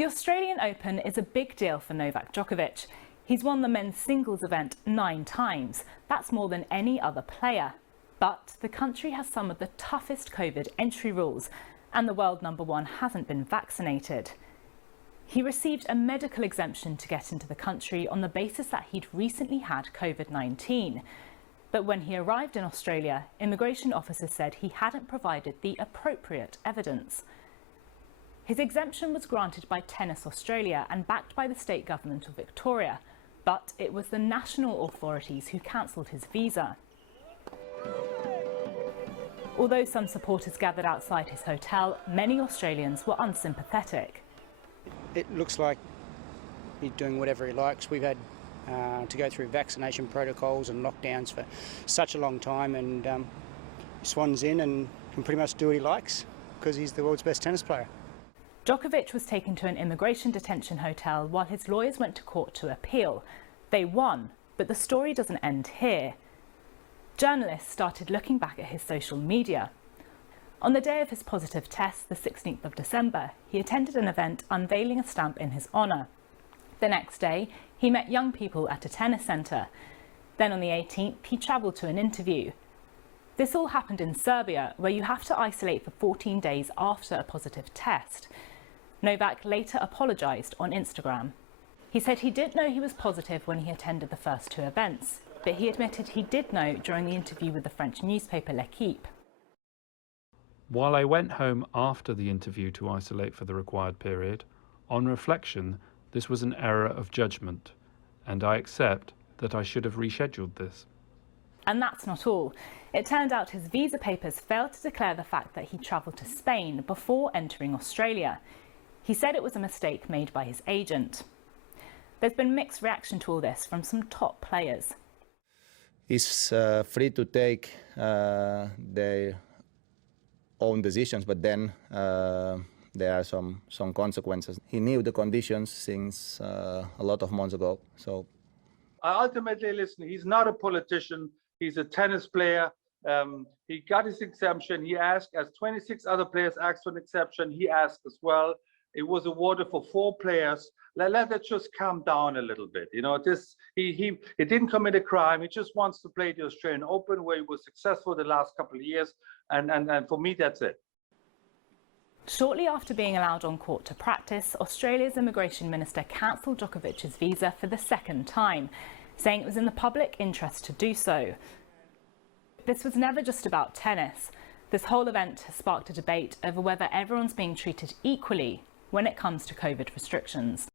The Australian Open is a big deal for Novak Djokovic. He's won the men's singles event 9 times. That's more than any other player. But the country has some of the toughest COVID entry rules, and the world #1 hasn't been vaccinated. He received a medical exemption to get into the country on the basis that he'd recently had COVID-19. But when he arrived in Australia, immigration officers said he hadn't provided the appropriate evidence. His exemption was granted by Tennis Australia and backed by the state government of Victoria, but it was the national authorities who cancelled his visa. Although some supporters gathered outside his hotel, many Australians were unsympathetic. It looks like he's doing whatever he likes. We've had to go through vaccination protocols and lockdowns for such a long time, and Swan's in and can pretty much do what he likes because he's the world's best tennis player. Djokovic was taken to an immigration detention hotel while his lawyers went to court to appeal. They won, but the story doesn't end here. Journalists started looking back at his social media. On the day of his positive test, the 16th of December, he attended an event unveiling a stamp in his honour. The next day, he met young people at a tennis centre. Then on the 18th, he travelled to an interview. This all happened in Serbia, where you have to isolate for 14 days after a positive test. Novak later apologised on Instagram. He said he didn't know he was positive when he attended the first 2 events, but he admitted he did know during the interview with the French newspaper L'Equipe. While I went home after the interview to isolate for the required period, on reflection, this was an error of judgment, and I accept that I should have rescheduled this. And that's not all. It turned out his visa papers failed to declare the fact that he travelled to Spain before entering Australia. He said it was a mistake made by his agent. There's been mixed reaction to all this from some top players. He's free to take their own decisions, but then there are some consequences. He knew the conditions since a lot of months ago. So ultimately, listen, he's not a politician. He's a tennis player. He got his exemption. He asked, as 26 other players asked for an exception, he asked as well. It was awarded for 4 players. Let it just calm down a little bit. You know, he didn't commit a crime. He just wants to play the Australian Open, where he was successful the last couple of years. And for me, that's it. Shortly after being allowed on court to practice, Australia's immigration minister cancelled Djokovic's visa for the 2nd time, saying it was in the public interest to do so. This was never just about tennis. This whole event has sparked a debate over whether everyone's being treated equally when it comes to COVID restrictions.